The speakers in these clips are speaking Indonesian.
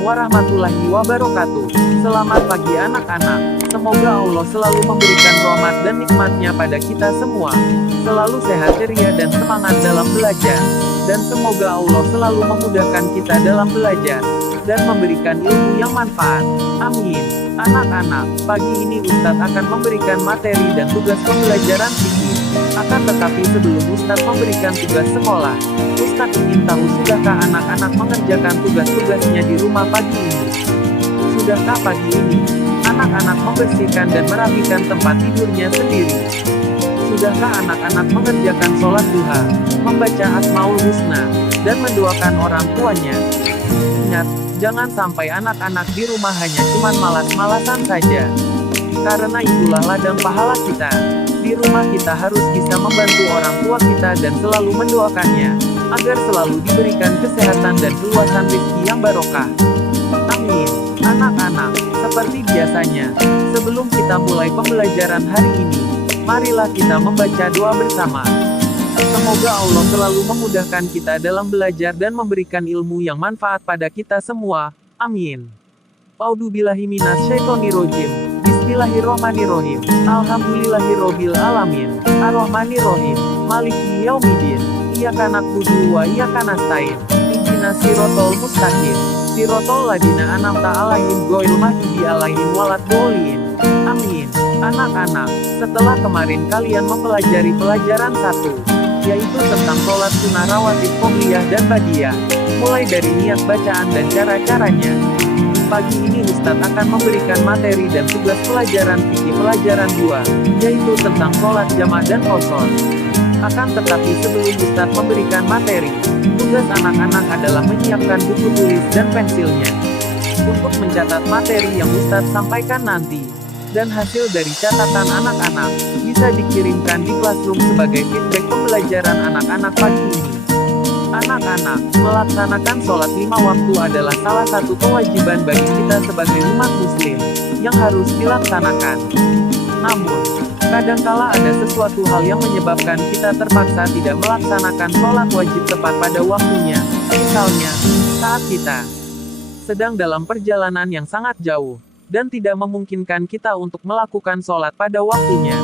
warahmatullahi wabarakatuh. Selamat pagi anak-anak. Semoga Allah selalu memberikan rahmat dan nikmatnya pada kita semua. Selalu sehat ceria dan semangat dalam belajar. Dan semoga Allah selalu memudahkan kita dalam belajar. Dan memberikan ilmu yang manfaat. Amin. Anak-anak, pagi ini Ustadz akan memberikan materi dan tugas pembelajaran fikih. Akan tetapi sebelum Ustadz memberikan tugas sekolah, Ustadz ingin tahu sudahkah anak-anak mengerjakan tugas-tugasnya di rumah pagi ini? Sudahkah pagi ini, anak-anak membersihkan dan merapikan tempat tidurnya sendiri? Sudahkah anak-anak mengerjakan sholat duha, membaca Asmaul Husna, dan mendoakan orang tuanya? Ingat, jangan sampai anak-anak di rumah hanya cuman malas-malasan saja. Karena itulah ladang pahala kita. Di rumah kita harus bisa membantu orang tua kita dan selalu mendoakannya, agar selalu diberikan kesehatan dan keluasan rezeki yang barokah. Amin. Anak-anak, seperti biasanya, sebelum kita mulai pembelajaran hari ini, marilah kita membaca doa bersama. Semoga Allah selalu memudahkan kita dalam belajar dan memberikan ilmu yang manfaat pada kita semua. Amin. A'udzubillahiminasyaitonirrojim. Bismillahirrohmanirrohim. Alhamdulillahirobbil alamin. Ar-Rahmanirrohim. Maliki yaumidin. Iyyaka na'budu wa iyyaka nasta'in. Ihdinas sirotol mustaqim. Sirotol ladina an'amta 'alaihim ghairil maghdubi 'alaihim waladdallin. Amin. Anak-anak, setelah kemarin kalian mempelajari pelajaran 1, yaitu tentang sholat sunnah rawatib qobliyah dan ba'diyah, mulai dari niat bacaan dan cara-caranya. Pagi ini Ustadz akan memberikan materi dan tugas pelajaran fikih pelajaran 2, yaitu tentang sholat jamaah dan qashar. Akan tetapi sebelum Ustadz memberikan materi, tugas anak-anak adalah menyiapkan buku tulis dan pensilnya. Untuk mencatat materi yang Ustadz sampaikan nanti, dan hasil dari catatan anak-anak, bisa dikirimkan di Classroom sebagai feedback pembelajaran anak-anak pagi ini. Anak-anak, melaksanakan sholat 5 waktu adalah salah satu kewajiban bagi kita sebagai umat muslim, yang harus dilaksanakan. Namun, kadangkala ada sesuatu hal yang menyebabkan kita terpaksa tidak melaksanakan sholat wajib tepat pada waktunya. Misalnya, saat kita sedang dalam perjalanan yang sangat jauh, dan tidak memungkinkan kita untuk melakukan sholat pada waktunya.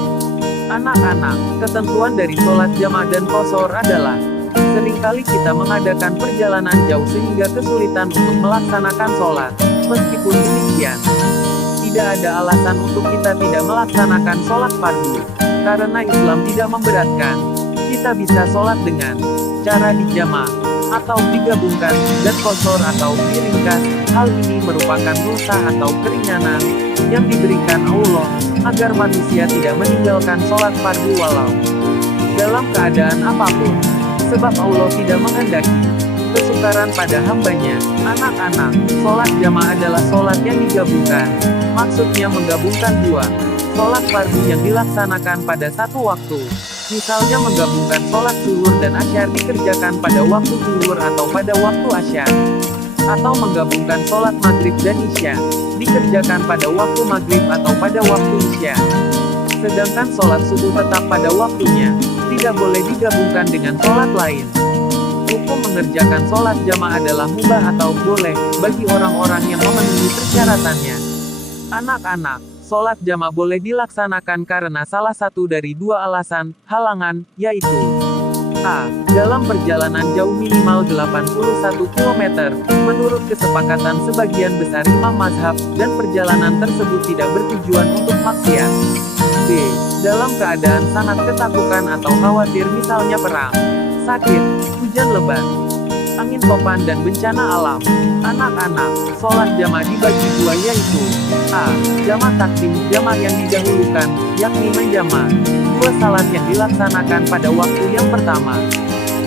Anak-anak, ketentuan dari sholat jamaah dan qashar adalah, seringkali kita mengadakan perjalanan jauh sehingga kesulitan untuk melaksanakan sholat. Meskipun demikian, tidak ada alasan untuk kita tidak melaksanakan sholat fardu. Karena Islam tidak memberatkan. Kita bisa sholat dengan cara dijamaah, atau digabungkan, dan qashar atau diringkas. Hal ini merupakan rukhsah atau keringanan yang diberikan Allah, agar manusia tidak meninggalkan sholat fardu walau dalam keadaan apapun. Sebab Allah tidak menghendaki kesukaran pada hambanya. Anak-anak, sholat jamaah adalah sholat yang digabungkan. Maksudnya menggabungkan dua sholat fardu yang dilaksanakan pada satu waktu. Misalnya menggabungkan sholat zuhur dan asyar dikerjakan pada waktu zuhur atau pada waktu asyar. Atau menggabungkan sholat maghrib dan isya, dikerjakan pada waktu maghrib atau pada waktu isya. Sedangkan sholat subuh tetap pada waktunya, tidak boleh digabungkan dengan sholat lain. Hukum mengerjakan sholat jamaah adalah mubah atau boleh, bagi orang-orang yang memenuhi persyaratannya. Anak-anak, sholat jamaah boleh dilaksanakan karena salah satu dari dua alasan, halangan, yaitu A. Dalam perjalanan jauh minimal 81 km, menurut kesepakatan sebagian besar imam mazhab, dan perjalanan tersebut tidak bertujuan untuk maksiat. B. Dalam keadaan sangat ketakutan atau khawatir misalnya perang, sakit, hujan lebat, angin topan dan bencana alam. Anak-anak, sholat jamaah dibagi dua yaitu A. Jamaah takdim, jamaah yang didahulukan, yakni menjamaah dua salat yang dilaksanakan pada waktu yang pertama.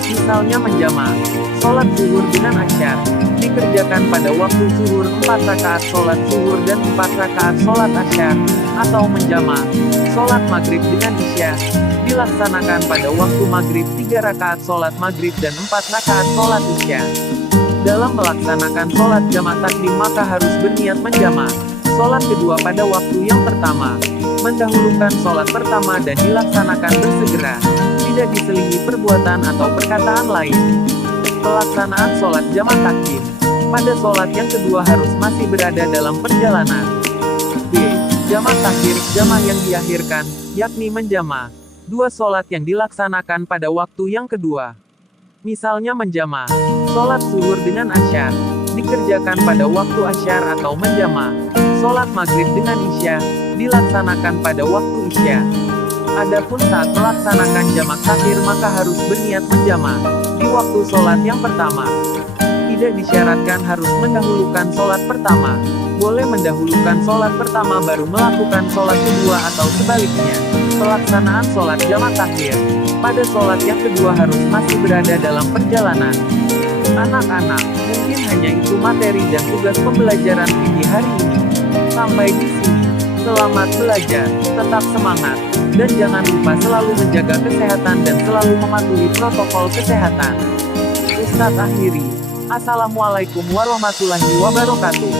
Misalnya menjamaah sholat zuhur dengan asyar, dikerjakan pada waktu zuhur 4 rakaat sholat zuhur dan 4 rakaat sholat asyar, atau menjamaah sholat maghrib dengan isya, dilaksanakan pada waktu maghrib 3 rakaat sholat maghrib dan 4 rakaat sholat isya. Dalam melaksanakan sholat jamaah takdim maka harus berniat menjamaah sholat kedua pada waktu yang pertama, mendahulukan sholat pertama dan dilaksanakan bersegera, tidak diselingi perbuatan atau perkataan lain. Pelaksanaan sholat jamaah takdim. pada sholat yang kedua harus masih berada dalam perjalanan. B. Jamak takhir, jamak yang diakhirkan, yakni menjama dua sholat yang dilaksanakan pada waktu yang kedua. Misalnya menjama sholat zuhur dengan asyar, dikerjakan pada waktu asyar, atau menjama sholat maghrib dengan isya, dilaksanakan pada waktu isya. Adapun saat melaksanakan jamak takhir maka harus berniat menjama di waktu sholat yang pertama. Tidak disyaratkan harus mendahulukan sholat pertama. Boleh mendahulukan sholat pertama baru melakukan sholat kedua atau sebaliknya. Pelaksanaan sholat jamak takhir pada sholat yang kedua harus masih berada dalam perjalanan. Anak-anak, mungkin hanya itu materi dan tugas pembelajaran fikih hari ini. Sampai di sini. Selamat belajar, tetap semangat, dan jangan lupa selalu menjaga kesehatan dan selalu mematuhi protokol kesehatan. Ustadz akhiri. Assalamualaikum warahmatullahi wabarakatuh.